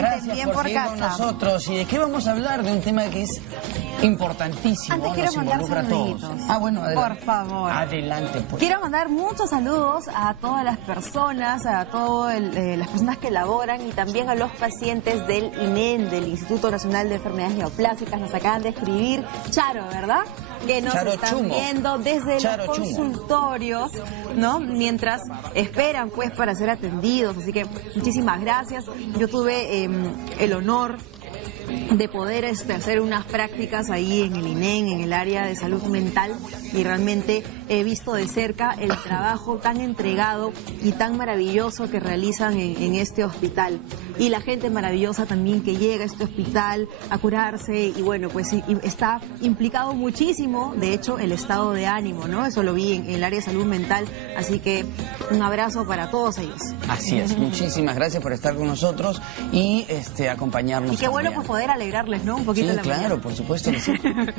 Gracias bien por por seguir con casa. nosotros. ¿Y de qué vamos a hablar? De un tema que es importantísimo. Antes quiero nos mandar involucra a todos. saluditos. Ah, bueno, adelante. Por favor. Adelante, pues. Quiero mandar muchos saludos a todas las personas, a todas las personas que laboran y también a los pacientes del INEN, del Instituto Nacional de Enfermedades Neoplásicas. Nos acaban de escribir, Charo, ¿verdad? Que nos Charo están Chumo. viendo desde Charo los Chumo. consultorios, ¿no? Mientras esperan, pues, para ser atendidos. Así que muchísimas gracias. Yo tuve el honor de poder hacer unas prácticas ahí en el INEN, en el área de salud mental, y realmente he visto de cerca el trabajo tan entregado y tan maravilloso que realizan en este hospital. Y la gente maravillosa también que llega a este hospital a curarse, y bueno, pues y está implicado muchísimo, de hecho, el estado de ánimo, ¿no? Eso lo vi en el área de salud mental, así que un abrazo para todos ellos. Así es, muchísimas gracias por estar con nosotros y acompañarnos. Y qué bueno también. pues poder alegrarles, ¿no? Un poquito Sí, la claro, mañana. por supuesto que sí.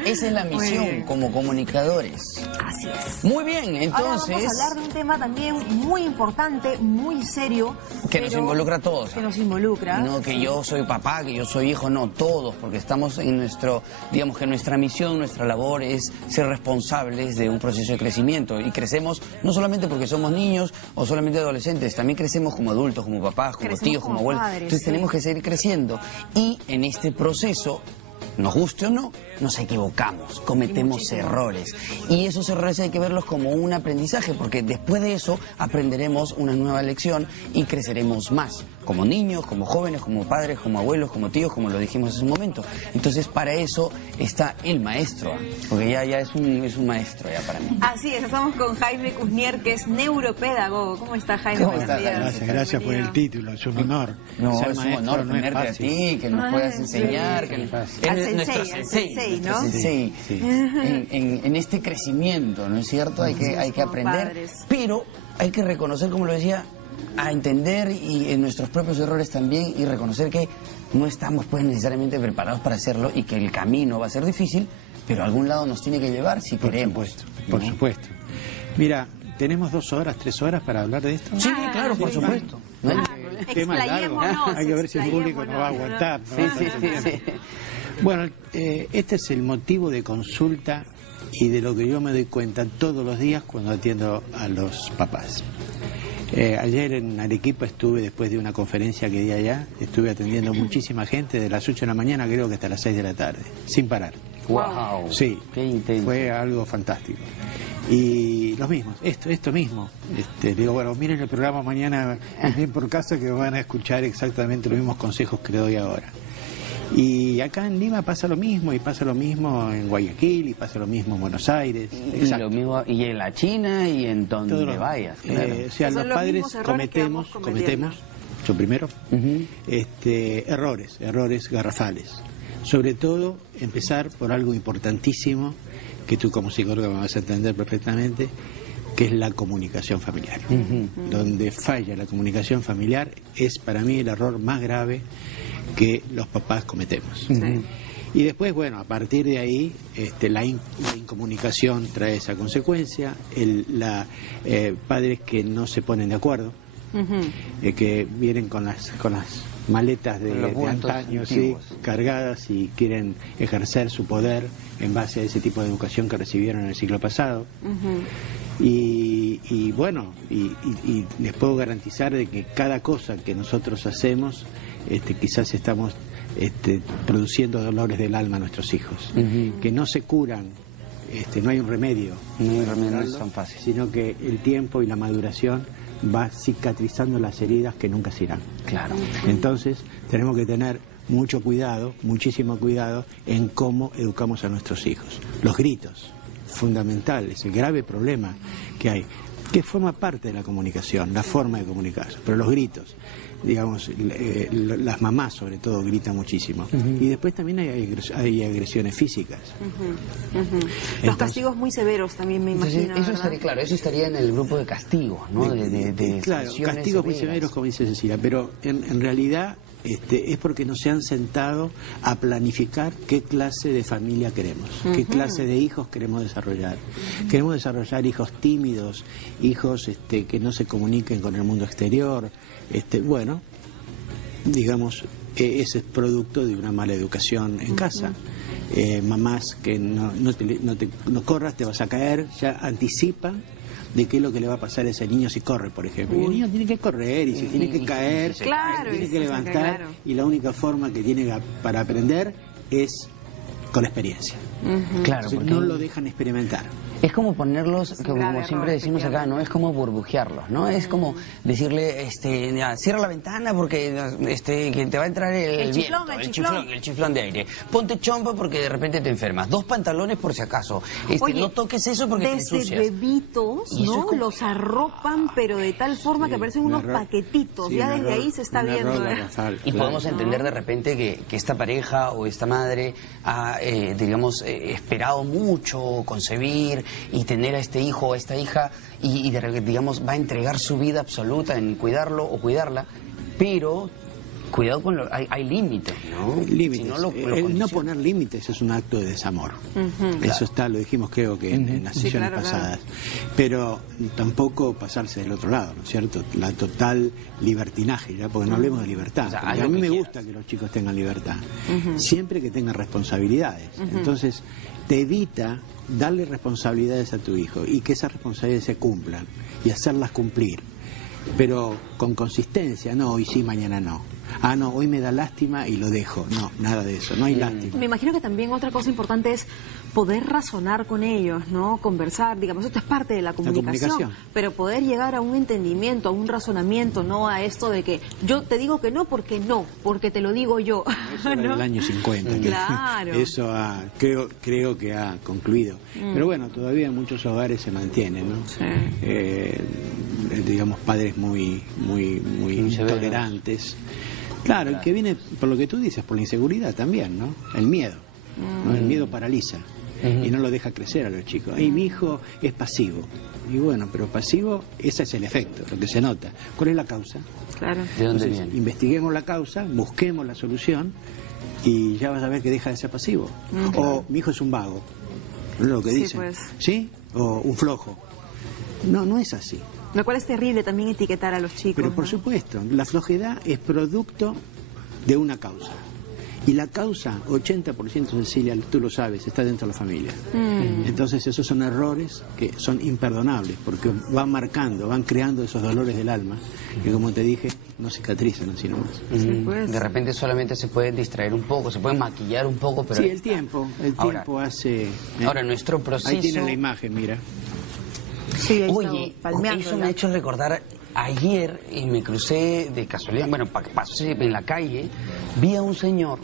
Esa es la Muy misión bien. como comunicadores. Así es. Muy bien, Ahora entonces... vamos a hablar de un tema también muy importante, muy serio. Que nos involucra a todos. Que nos involucra. No que yo soy papá, que yo soy hijo, no, todos, porque estamos en nuestro, digamos que nuestra misión, nuestra labor es ser responsables de un proceso de crecimiento. Y crecemos no solamente porque somos niños o solamente adolescentes, también crecemos como adultos, como papás, como Crecemos tíos, como como abuelos. padres, Entonces sí. tenemos que seguir creciendo. Y en este proceso, nos guste o no, nos equivocamos, cometemos muchísimo. errores. Y esos errores hay que verlos como un aprendizaje, porque después de eso aprenderemos una nueva lección y creceremos más, como niños, como jóvenes, como padres, como abuelos, como tíos, como lo dijimos hace un momento. Entonces para eso está el maestro, porque ya es un maestro ya para mí. Así es, estamos con Jaime Cusnier, que es neuropedagogo. ¿Cómo está, Jaime? ¿Cómo Buenos está, días. Jaime? Gracias por el Bienvenido. título, es un honor. No, Ser es un maestro honor no es tenerte a fácil. ti, que nos puedas sí. enseñar, que Al eres nuestro sensei, ¿no? nuestro sensei. Sí, sí. En este crecimiento, ¿no es cierto? Hay que como aprender, padres. pero hay que reconocer, como lo decía, a entender y en nuestros propios errores también, y reconocer que no estamos pues necesariamente preparados para hacerlo y que el camino va a ser difícil, pero a algún lado nos tiene que llevar si Por queremos. supuesto, por ¿no? supuesto. Mira, ¿tenemos 2 horas, 3 horas para hablar de esto? Sí, claro, por supuesto. ¿No? Tema largo, explayémonos, hay que ver si el público nos va a aguantar. ¿no? Sí. Bueno, este es el motivo de consulta y de lo que yo me doy cuenta todos los días cuando atiendo a los papás. Ayer en Arequipa estuve, después de una conferencia que di allá, estuve atendiendo muchísima gente de las 8 de la mañana creo que hasta las 6 de la tarde, sin parar. Wow. Sí, Qué intenso. fue algo fantástico. Y los mismos, esto mismo. Digo, bueno, miren el programa mañana, bien por casa, que van a escuchar exactamente los mismos consejos que le doy ahora. Y acá en Lima pasa lo mismo, y pasa lo mismo en Guayaquil, y pasa lo mismo en Buenos Aires. Y lo mismo, y en la China y en donde Todos los- vayas. Claro. O sea, Son los los padres mismos errores que vamos cometemos, yo primero, Ujú. errores garrafales. Sobre todo, empezar por algo importantísimo, que tú como psicóloga me vas a entender perfectamente, que es la comunicación familiar. Donde falla la comunicación familiar es para mí el error más grave que los papás cometemos. Y después, bueno, a partir de ahí, la incomunicación trae esa consecuencia, padres que no se ponen de acuerdo, que vienen con las maletas de Los bultos antaño, sí, antiguos. cargadas, y quieren ejercer su poder en base a ese tipo de educación que recibieron en el siglo pasado. Y bueno, y les puedo garantizar de que cada cosa que nosotros hacemos, quizás estamos produciendo dolores del alma a nuestros hijos, que no se curan, no hay un remedio, No es tan fácil. sino que el tiempo y la maduración va cicatrizando las heridas que nunca se irán. Claro. Entonces tenemos que tener mucho cuidado, muchísimo cuidado en cómo educamos a nuestros hijos. Los gritos, fundamental, es el grave problema que hay, que forma parte de la comunicación, la forma de comunicarse, pero los gritos, digamos, las mamás sobre todo gritan muchísimo. Y después también hay agresiones físicas. Los castigos muy severos también, me Entonces, imagino. eso ¿verdad? estaría, claro, eso estaría en el grupo de castigos, ¿no? Claro, sanciones castigos muy severas. severos, como dice Cecilia, pero en realidad es porque no se han sentado a planificar qué clase de familia queremos, qué clase de hijos queremos desarrollar. Queremos desarrollar hijos tímidos, hijos que no se comuniquen con el mundo exterior. Bueno, digamos, ese es producto de una mala educación en casa. Mamás que no corras, te vas a caer, ya anticipan de qué es lo que le va a pasar a ese niño si corre, por ejemplo. Y el niño tiene que correr, y si tiene que caer, tiene que levantar, y la única forma que tiene para aprender es con la experiencia. Claro, Entonces, porque no lo dejan experimentar. es como ponerlos, como siempre decimos acá, ¿no? Es como burbujearlos, ¿no? Es como decirle, ya, cierra la ventana porque que te va a entrar el viento, el chiflón de aire. Ponte chompa porque de repente te enfermas. 2 pantalones por si acaso. Oye, no toques eso porque te ensucias. Desde bebitos, Y eso ¿no? es como- Los arropan, pero de tal forma que parecen unos paquetitos. Sí, Ya un desde error- ahí se está un viendo. error garrafal, Y claro. podemos entender de repente que esta pareja o esta madre ha, digamos, esperado mucho concebir y tener a este hijo o a esta hija y de repente, digamos, va a entregar su vida absoluta en cuidarlo o cuidarla, pero cuidado con hay límites, ¿no? Límites. Si no, lo No condiciona. poner límites es un acto de desamor. Eso está, lo dijimos creo que en las sesiones claro, pasadas. Pero tampoco pasarse del otro lado, ¿no es cierto? La total libertinaje, ¿ya? Porque no hablemos de libertad. O sea, Porque haz a lo mí que me quieras. gusta que los chicos tengan libertad. Siempre que tengan responsabilidades. Entonces, te evita darle responsabilidades a tu hijo y que esas responsabilidades se cumplan y hacerlas cumplir. Pero con consistencia, no, hoy sí, mañana no. Ah, no, hoy me da lástima y lo dejo. No, nada de eso, no hay lástima. Me imagino que también otra cosa importante es poder razonar con ellos, ¿no? Conversar, digamos, esto es parte de la comunicación, pero poder llegar a un entendimiento, a un razonamiento, no a esto de que yo te digo que no, porque te lo digo yo. Eso era ¿no? del año 50. que Claro. Eso creo que ha concluido. Pero bueno, todavía en muchos hogares se mantiene, ¿no? Digamos, padres muy severos. tolerantes. Claro, y que viene, por lo que tú dices, por la inseguridad también, ¿no? El miedo. ¿no? El miedo paraliza y no lo deja crecer a los chicos. Y mi hijo es pasivo. Y bueno, pero pasivo, ese es el efecto, lo que se nota. ¿Cuál es la causa? Claro. ¿De dónde Entonces, viene? investiguemos la causa, busquemos la solución y ya vas a ver que deja de ser pasivo. O mi hijo es un vago, ¿no es lo que Sí, dicen? pues. ¿Sí? O un flojo. No, no es así. Lo cual es terrible también etiquetar a los chicos. Pero por ¿no? supuesto, la flojedad es producto de una causa. Y la causa, 80%, Cecilia, tú lo sabes, está dentro de la familia. Entonces esos son errores que son imperdonables, porque van marcando, van creando esos dolores del alma, que como te dije, no cicatrizan así nomás. Sí, pues. De repente solamente se puede distraer un poco, se puede maquillar un poco, pero Sí, el tiempo Ahora- hace... ahora nuestro proceso... Ahí tienen la imagen, mira. Sí, ahí Oye, está palmeándola. eso me ha hecho recordar ayer y me crucé de casualidad, bueno, pasé en la calle, vi a un señor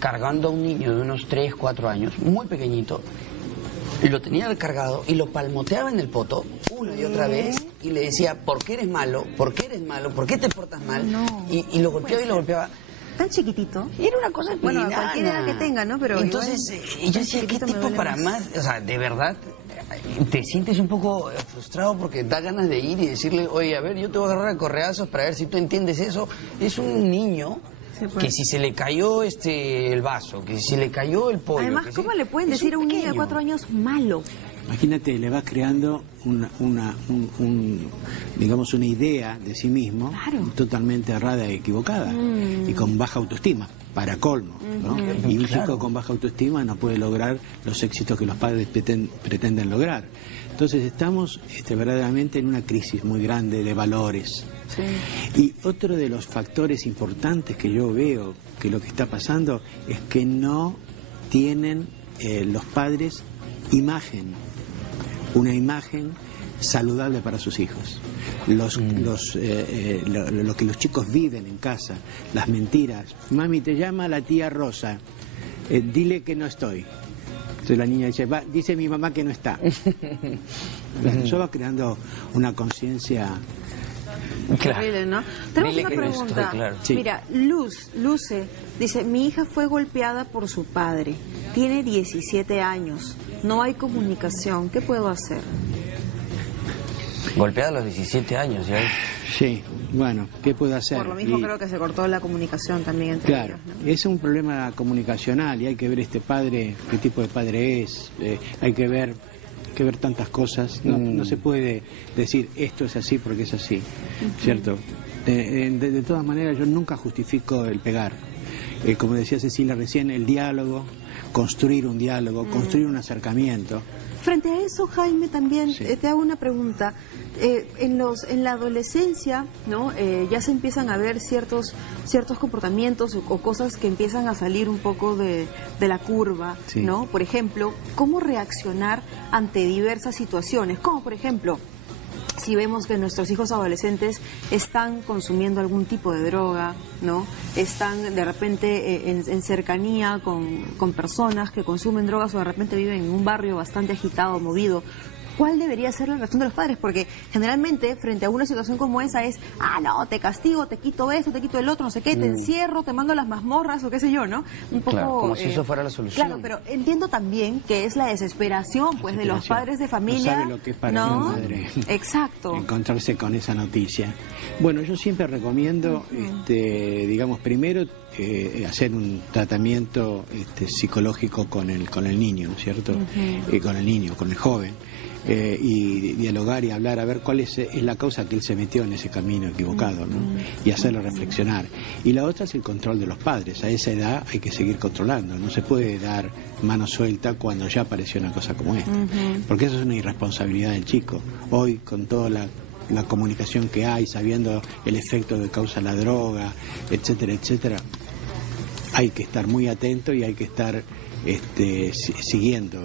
cargando a un niño de unos 3, 4 años, muy pequeñito, lo tenía cargado y lo palmoteaba en el poto una y otra vez y le decía, ¿por qué eres malo? ¿Por qué eres malo? ¿Por qué te portas mal? No. Y lo golpeaba y lo golpeaba. Tan chiquitito. Y era una cosa Bueno, a cotidiana. cualquier edad que tenga, ¿no? Pero entonces, igual, yo tan decía, ¿qué chiquitito me tipo duele para más? O sea, de verdad, te sientes un poco frustrado porque da ganas de ir y decirle, oye, a ver, yo te voy a agarrar a correazos para ver si tú entiendes eso. Es un niño Sí, pues. que si se le cayó el vaso, que si le cayó el pollo... Además, que si- ¿cómo le pueden es decir a un niño de pequeño. 4 años malo? Imagínate, le vas creando digamos, una idea de sí mismo Claro. totalmente errada y equivocada y con baja autoestima, para colmo, ¿no? Y un chico con baja autoestima no puede lograr los éxitos que los padres pretenden lograr. Entonces estamos verdaderamente en una crisis muy grande de valores. Y otro de los factores importantes que yo veo que lo que está pasando es que no tienen los padres una imagen saludable para sus hijos. Lo que los chicos viven en casa, las mentiras. Mami, te llama la tía Rosa, dile que no estoy. Entonces la niña dice, dice mi mamá que no está. Eso va creando una conciencia. Claro. Terrible, ¿no? Tenemos Dile una que no pregunta. estoy, claro. Sí. Mira, Luce, dice, mi hija fue golpeada por su padre. Tiene 17 años. No hay comunicación. ¿Qué puedo hacer? Golpeada a los 17 años, ¿ya? Sí, bueno, ¿qué puedo hacer? Por lo mismo Y- creo que se cortó la comunicación también entre Claro, ellos, ¿no? es un problema comunicacional y hay que ver este padre, qué tipo de padre es, hay que ver que ver tantas cosas, no se puede decir esto es así porque es así, ¿cierto? De todas maneras yo nunca justifico el pegar. Como decía Cecilia recién, el diálogo, construir un diálogo, construir un acercamiento. Frente a eso, Jaime, también Sí. te hago una pregunta. En la adolescencia, ¿no? Ya se empiezan a ver ciertos comportamientos o cosas que empiezan a salir un poco de la curva, Sí. ¿no? Por ejemplo, ¿cómo reaccionar ante diversas situaciones? Como, por ejemplo, si vemos que nuestros hijos adolescentes están consumiendo algún tipo de droga, ¿no? Están de repente en cercanía con personas que consumen drogas o de repente viven en un barrio bastante agitado, movido. ¿Cuál debería ser la reacción de los padres? Porque generalmente frente a una situación como esa es, no, te castigo, te quito esto, te quito el otro, no sé qué, te encierro, te mando a las mazmorras o qué sé yo, ¿no? Un poco, Claro, como si eso fuera la solución. Claro, pero entiendo también que es la desesperación, pues, de los padres de familia. No sabe lo que es para ¿no? una madre. Exacto. Encontrarse con esa noticia. Bueno, yo siempre recomiendo, digamos, primero hacer un tratamiento psicológico con el niño, ¿no es cierto? Con el niño, con el joven. Y dialogar y hablar, a ver cuál es la causa que él se metió en ese camino equivocado, ¿no? Y hacerlo reflexionar. Y la otra es el control de los padres. A esa edad hay que seguir controlando. No se puede dar mano suelta cuando ya apareció una cosa como esta. Porque eso es una irresponsabilidad del chico. Hoy, con toda la comunicación que hay, sabiendo el efecto que causa la droga, etcétera, etcétera, hay que estar muy atento y hay que estar siguiendo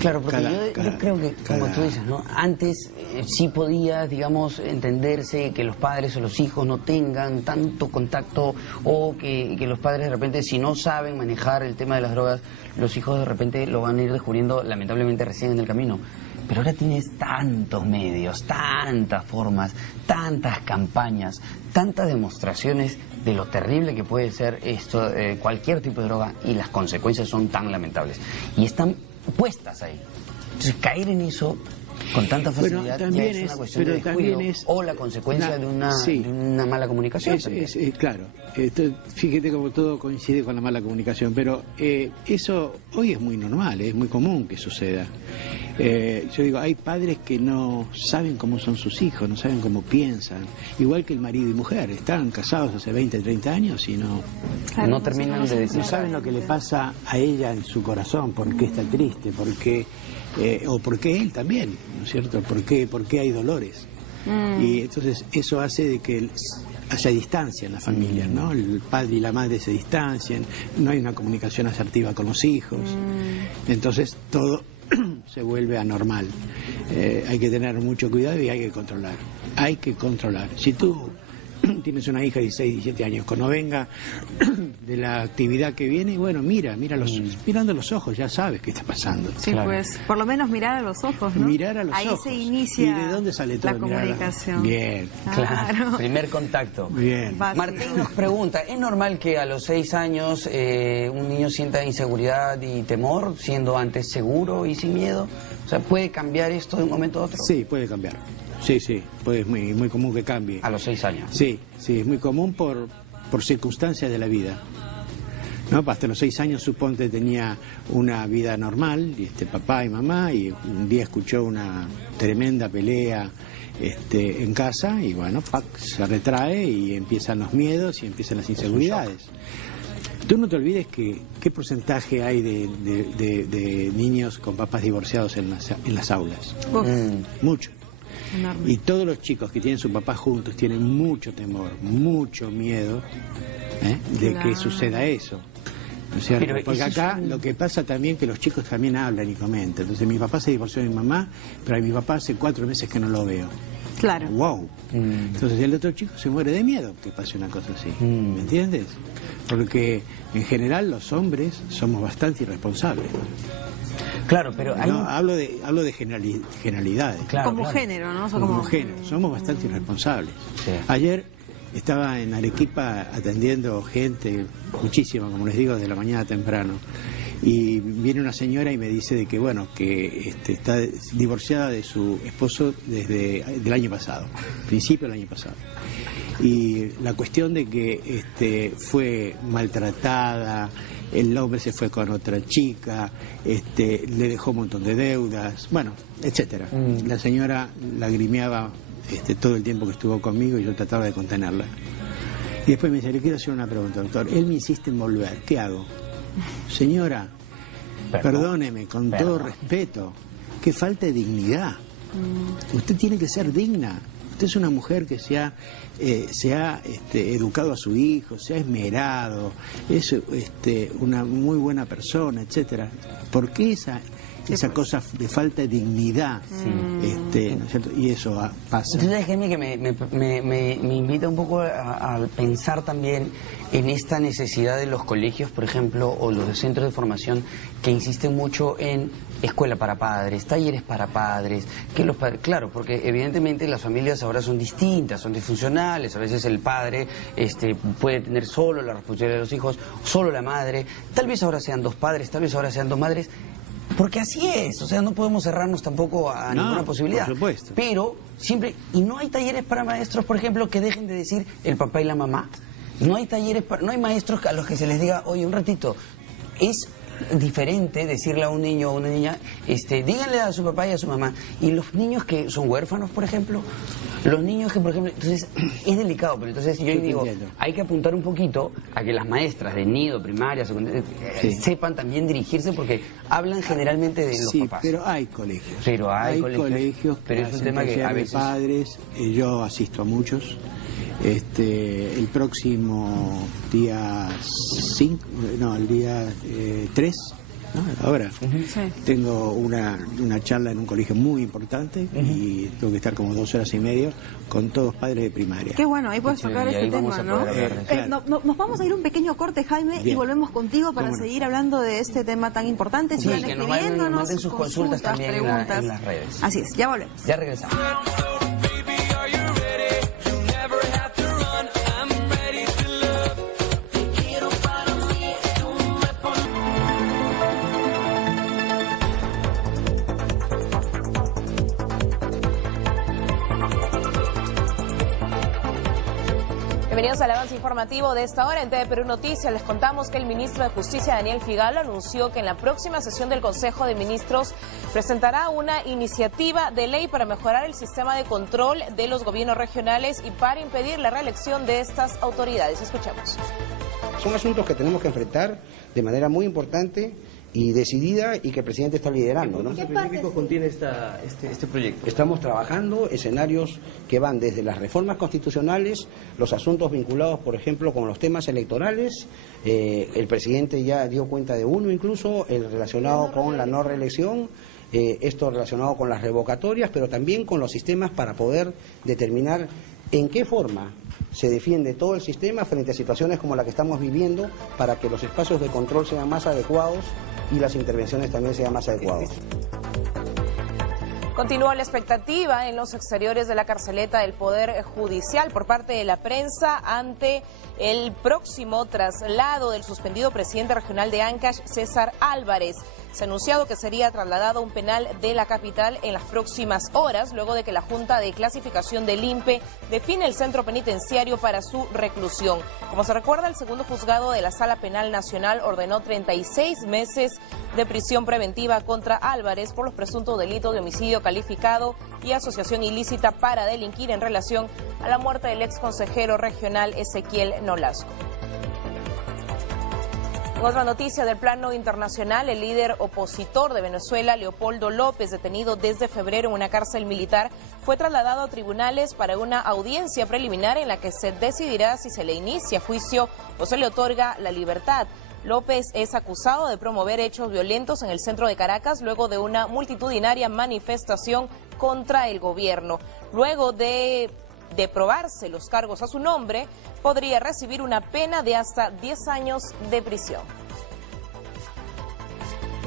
Claro, porque yo creo que, como tú dices, ¿no? Antes sí podía, digamos, entenderse que los padres o los hijos no tengan tanto contacto o que los padres de repente, si no saben manejar el tema de las drogas, los hijos de repente lo van a ir descubriendo lamentablemente recién en el camino. Pero ahora tienes tantos medios, tantas formas, tantas campañas, tantas demostraciones de lo terrible que puede ser esto, cualquier tipo de droga, y las consecuencias son tan lamentables. Y están puestas ahí. Entonces, caer en eso con tanta facilidad ya es una cuestión de descuido o la consecuencia de una mala comunicación. Claro, fíjate como todo coincide con la mala comunicación, pero eso hoy es muy normal, es muy común que suceda. Yo digo, hay padres que no saben cómo son sus hijos, no saben cómo piensan, igual que el marido y mujer, están casados hace 20, 30 años y no terminan de decir. No saben lo que le pasa a ella en su corazón, por qué está triste, por qué, o por qué él también, ¿no es cierto? ¿Por qué hay dolores? Y entonces eso hace de que haya distancia en la familia, ¿no? El padre y la madre se distancian, no hay una comunicación asertiva con los hijos, entonces todo se vuelve anormal. Hay que tener mucho cuidado y hay que controlar. Hay que controlar. Si tú tienes una hija de 16, 17 años, cuando venga de la actividad que viene, bueno, mirando los ojos, ya sabes qué está pasando. Sí, claro. Pues por lo menos mirar a los ojos, ¿no? Mirar a los ahí ojos. Ahí se inicia. ¿Y de dónde sale todo? La comunicación. Bien. Claro. Primer contacto. Bien. Martín nos pregunta, ¿es normal que a los 6 años un niño sienta inseguridad y temor, siendo antes seguro y sin miedo? O sea, ¿puede cambiar esto de un momento a otro? Sí, puede cambiar. Sí, pues es muy común que cambie. A los 6 años. Sí, es muy común por circunstancias de la vida. ¿No? Hasta los 6 años suponte tenía una vida normal, papá y mamá, y un día escuchó una tremenda pelea en casa y bueno, se retrae y empiezan los miedos y empiezan las inseguridades. Tú no te olvides qué porcentaje hay de niños con papás divorciados en las aulas. Mucho. Enorme. Y todos los chicos que tienen su papá juntos tienen mucho temor, mucho miedo de que suceda eso. ¿No es cierto? Porque acá lo que pasa también que los chicos también hablan y comentan. Entonces mi papá se divorció de mi mamá, pero a mi papá hace 4 meses que no lo veo. Claro. Wow. Entonces el otro chico se muere de miedo que pase una cosa así. ¿Me entiendes? Porque en general los hombres somos bastante irresponsables. Claro, pero hay... No, hablo de generalidades. Claro, como género, ¿no? Como género, somos bastante irresponsables. Sí. Ayer estaba en Arequipa atendiendo gente, muchísima, como les digo, de la mañana temprano. Y viene una señora y me dice de que, bueno, que está divorciada de su esposo desde el año pasado, principio del año pasado. Y la cuestión de que fue maltratada, el hombre se fue con otra chica, le dejó un montón de deudas, bueno, etcétera. La señora lagrimeaba todo el tiempo que estuvo conmigo y yo trataba de contenerla. Y después me dice, le quiero hacer una pregunta, doctor. Él me insiste en volver, ¿qué hago? Señora, perdóneme, con todo respeto, qué falta de dignidad. Usted tiene que ser digna. Usted es una mujer que se ha educado a su hijo, se ha esmerado, es una muy buena persona, etcétera. ¿Por qué esa cosa de falta de dignidad? ¿No es cierto? Y eso pasa. Entonces, Jaime, que me invita un poco a pensar también en esta necesidad de los colegios, por ejemplo, o los centros de formación que insisten mucho en escuela para padres, talleres para padres, que los padres, claro, porque evidentemente las familias ahora son distintas, son disfuncionales, a veces el padre puede tener solo la responsabilidad de los hijos, solo la madre, tal vez ahora sean dos padres, tal vez ahora sean dos madres, porque así es, o sea, no podemos cerrarnos tampoco a ninguna posibilidad. Por supuesto. Pero siempre, y no hay talleres para maestros, por ejemplo, que dejen de decir el papá y la mamá. No hay talleres, no hay maestros a los que se les diga, oye, un ratito, es diferente decirle a un niño o una niña, díganle a su papá y a su mamá. Y los niños que son huérfanos, por ejemplo, los niños que, por ejemplo, entonces es delicado, pero entonces yo digo, hay que apuntar un poquito a que las maestras de nido, primaria, secundaria, sepan también dirigirse, porque hablan generalmente de los papás. Pero hay colegios. Pero hay colegios, pero es un tema que a veces padres, yo asisto a muchos. El próximo día 5, no, el día 3, ¿no? Ahora, tengo una charla en un colegio muy importante y tengo que estar como 2 horas y media con todos padres de primaria. Qué bueno, ahí puedes tocar ese tema, ¿no? Claro. Nos vamos a ir un pequeño corte, Jaime, y volvemos contigo para seguir hablando de este tema tan importante. Sí, que nos manden sus consultas también preguntas en las redes. Así es, ya volvemos. Ya regresamos. Bienvenidos al avance informativo de esta hora. En TV Perú Noticias les contamos que el ministro de Justicia, Daniel Figalo, anunció que en la próxima sesión del Consejo de Ministros presentará una iniciativa de ley para mejorar el sistema de control de los gobiernos regionales y para impedir la reelección de estas autoridades. Escuchemos. Son asuntos que tenemos que enfrentar de manera muy importante y decidida, y que el presidente está liderando, ¿no? ¿Qué específico contiene este proyecto? Estamos trabajando escenarios que van desde las reformas constitucionales, los asuntos vinculados, por ejemplo, con los temas electorales. El presidente ya dio cuenta de uno incluso, el relacionado con la no reelección, esto relacionado con las revocatorias, pero también con los sistemas para poder determinar en qué forma se defiende todo el sistema frente a situaciones como la que estamos viviendo, para que los espacios de control sean más adecuados y las intervenciones también sean más adecuadas. Continúa la expectativa en los exteriores de la carceleta del Poder Judicial por parte de la prensa ante el próximo traslado del suspendido presidente regional de Ancash, César Álvarez. Se ha anunciado que sería trasladado a un penal de la capital en las próximas horas, luego de que la Junta de Clasificación del INPE define el centro penitenciario para su reclusión. Como se recuerda, el segundo juzgado de la Sala Penal Nacional ordenó 36 meses de prisión preventiva contra Álvarez por los presuntos delitos de homicidio calificado y asociación ilícita para delinquir en relación a la muerte del ex consejero regional Ezequiel Nolasco. En otra noticia del plano internacional, el líder opositor de Venezuela, Leopoldo López, detenido desde febrero en una cárcel militar, fue trasladado a tribunales para una audiencia preliminar en la que se decidirá si se le inicia juicio o se le otorga la libertad. López es acusado de promover hechos violentos en el centro de Caracas luego de una multitudinaria manifestación contra el gobierno. Luego de probarse los cargos a su nombre, podría recibir una pena de hasta 10 años de prisión.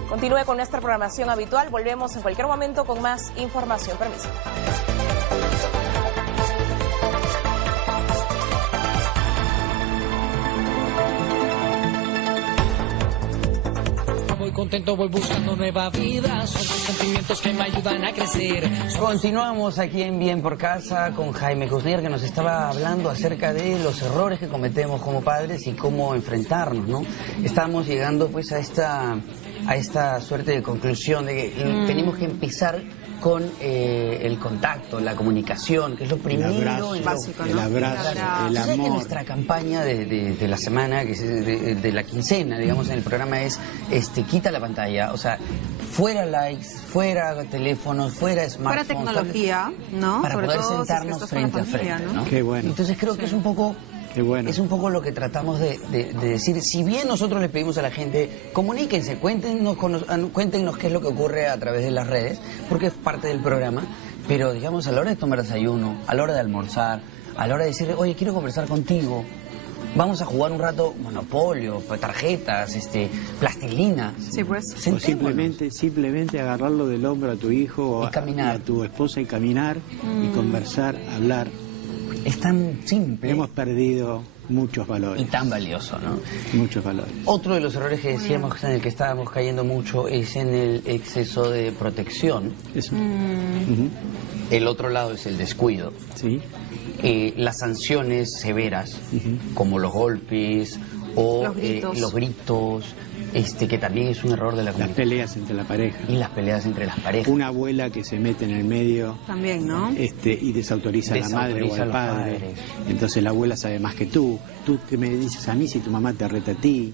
Continúe con nuestra programación habitual. Volvemos en cualquier momento con más información. Permiso. contento, voy buscando nueva vida. Son tus sentimientos que me ayudan a crecer. Continuamos aquí en Bien por Casa con Jaime Cusnier, que nos estaba hablando acerca de los errores que cometemos como padres y cómo enfrentarnos, ¿no? Estábamos llegando pues a esta suerte de conclusión de que tenemos que empezar con el contacto, la comunicación, que es lo primero, el abrazo, el amor. Nuestra campaña de la semana, que es de la quincena, digamos, en el programa es quita la pantalla, o sea, fuera likes, fuera teléfonos, fuera smartphones, fuera tecnología, ¿no? Para Sobre poder todo sentarnos si es que frente a estás con la frente, familia, ¿no? Qué bueno. Entonces creo que es un poco... Qué bueno. Es un poco lo que tratamos de decir. Si bien nosotros le pedimos a la gente, comuníquense, cuéntenos qué es lo que ocurre a través de las redes, porque es parte del programa, pero digamos a la hora de tomar desayuno, a la hora de almorzar, a la hora de decirle, oye, quiero conversar contigo, vamos a jugar un rato Monopolio, tarjetas, plastilina. Sí, pues. O simplemente agarrarlo del hombro a tu hijo o Y caminar. a tu esposa y caminar y conversar, hablar. Es tan simple Hemos perdido muchos valores. y tan valioso, ¿no? Muchos valores. Otro de los errores que decíamos en el que estábamos cayendo mucho es en el exceso de protección. Eso. El otro lado es el descuido. Sí. Las sanciones severas, como los golpes o los gritos, que también es un error de la Las comunicación. peleas entre la pareja. Y las peleas entre las parejas. Una abuela que se mete en el medio También, ¿no? y desautoriza a la madre o Desautoriza a al los padre. padres. Entonces la abuela sabe más que tú. ¿Tú qué me dices a mí si tu mamá te reta a ti?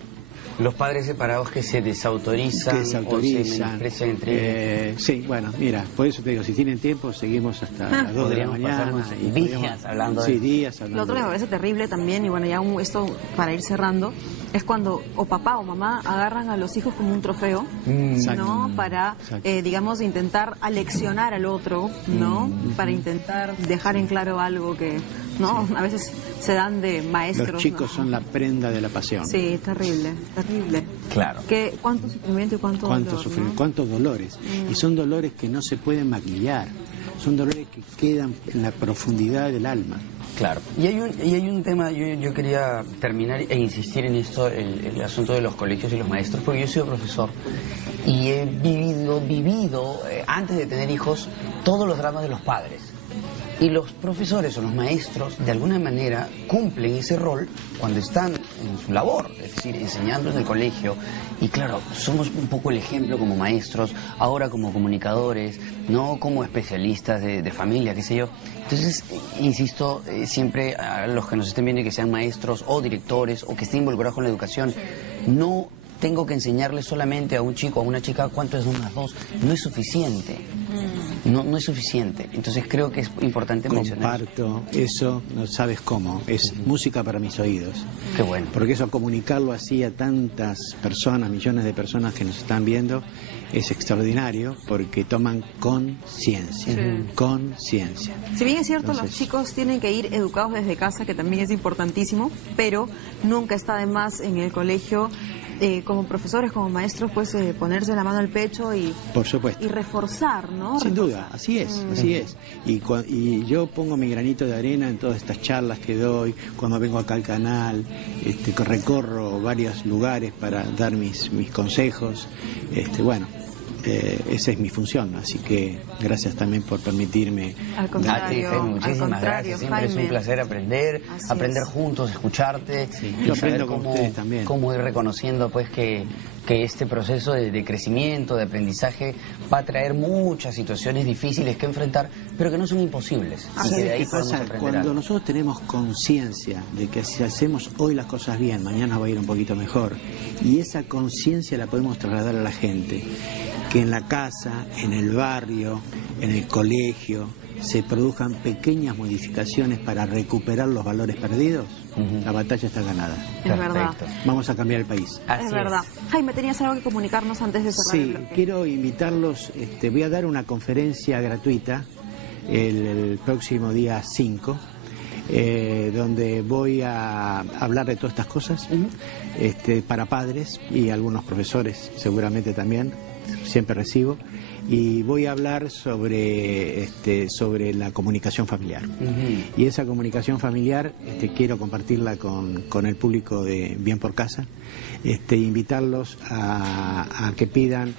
Los padres separados que se desautorizan, Que desautorizan. o se menosprecian entre ellos. Sí, bueno, mira, por eso te digo, si tienen tiempo, seguimos hasta las 2 de la Podríamos mañana. pasarnos días hablando de Sí, eso. días hablando Lo otro que me parece terrible también, y bueno, ya esto para ir cerrando, es cuando o papá o mamá agarran a los hijos como un trofeo, Exacto. ¿no? Para, Exacto. digamos, intentar aleccionar al otro, ¿no? Para intentar dejar en claro algo que, ¿no? A veces se dan de maestros. Los chicos ¿no? son la prenda de la pasión. Sí, terrible, terrible. Claro. ¿Cuánto sufrimiento y cuánto Cuánto dolor, sufrimiento, ¿no? cuántos dolores. Y son dolores que no se pueden maquillar. Son dolores que quedan en la profundidad del alma. Claro. Y hay un tema, yo quería terminar e insistir en esto, el asunto de los colegios y los maestros, porque yo soy profesor y he vivido antes de tener hijos, todos los dramas de los padres. Y los profesores o los maestros, de alguna manera, cumplen ese rol cuando están en su labor, es decir, enseñando en el colegio. Y claro, somos un poco el ejemplo como maestros, ahora como comunicadores, no como especialistas de familia, qué sé yo. Entonces, insisto, siempre a los que nos estén viendo y que sean maestros o directores o que estén involucrados con la educación, no tengo que enseñarle solamente a un chico o a una chica cuánto es 2 más 2. No es suficiente. No es suficiente. Entonces creo que es importante mencionar. Comparto eso, no sabes cómo. Es música para mis oídos. Qué bueno. Porque eso, comunicarlo así a tantas personas, millones de personas que nos están viendo, es extraordinario porque toman conciencia. Conciencia. Si bien es cierto, Entonces, los chicos tienen que ir educados desde casa, que también es importantísimo, pero nunca está de más en el colegio, como profesores, como maestros, pues ponerse la mano al pecho y, por supuesto. y reforzar, ¿no? Sin duda, así es, así es. Y yo pongo mi granito de arena en todas estas charlas que doy, cuando vengo acá al canal, recorro varios lugares para dar mis consejos. Bueno, esa es mi función, así que gracias también por permitirme. Al contrario, Jaime, muchísimas al contrario, gracias. Siempre es Jaime. un placer aprender, Así aprender es. juntos, escucharte y Yo saber aprendo con ustedes también. cómo ir reconociendo pues que este proceso de crecimiento, de aprendizaje va a traer muchas situaciones difíciles que enfrentar, pero que no son imposibles. Y que ¿Sabes de ahí qué podemos pasa? aprender Cuando algo. nosotros tenemos conciencia de que si hacemos hoy las cosas bien, mañana va a ir un poquito mejor, y esa conciencia la podemos trasladar a la gente, que en la casa, en el barrio, en el colegio, se produzcan pequeñas modificaciones para recuperar los valores perdidos, la batalla está ganada. Es verdad. Perfecto. Vamos a cambiar el país. Así Es verdad. Jaime, ¿tenías algo que comunicarnos antes de cerrar el Sí, bloque? quiero invitarlos, voy a dar una conferencia gratuita el próximo día 5, donde voy a hablar de todas estas cosas, para padres y algunos profesores seguramente también, siempre recibo. y voy a hablar sobre la comunicación familiar. Y esa comunicación familiar quiero compartirla con el público de Bien por Casa, invitarlos a que pidan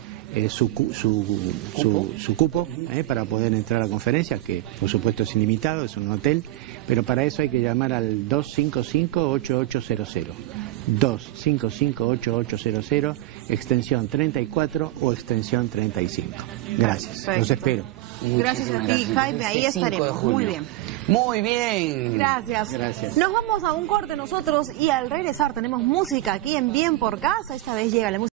su cupo para poder entrar a la conferencia, que por supuesto es ilimitado, es un hotel, pero para eso hay que llamar al 255-8800, 255-8800, extensión 34 o extensión 35. Gracias, Perfecto. Los espero. Gracias a ti, Jaime, ahí estaremos. Muy bien. Muy bien. Gracias. Gracias. Nos vamos a un corte nosotros y al regresar tenemos música aquí en Bien por Casa. Esta vez llega la música.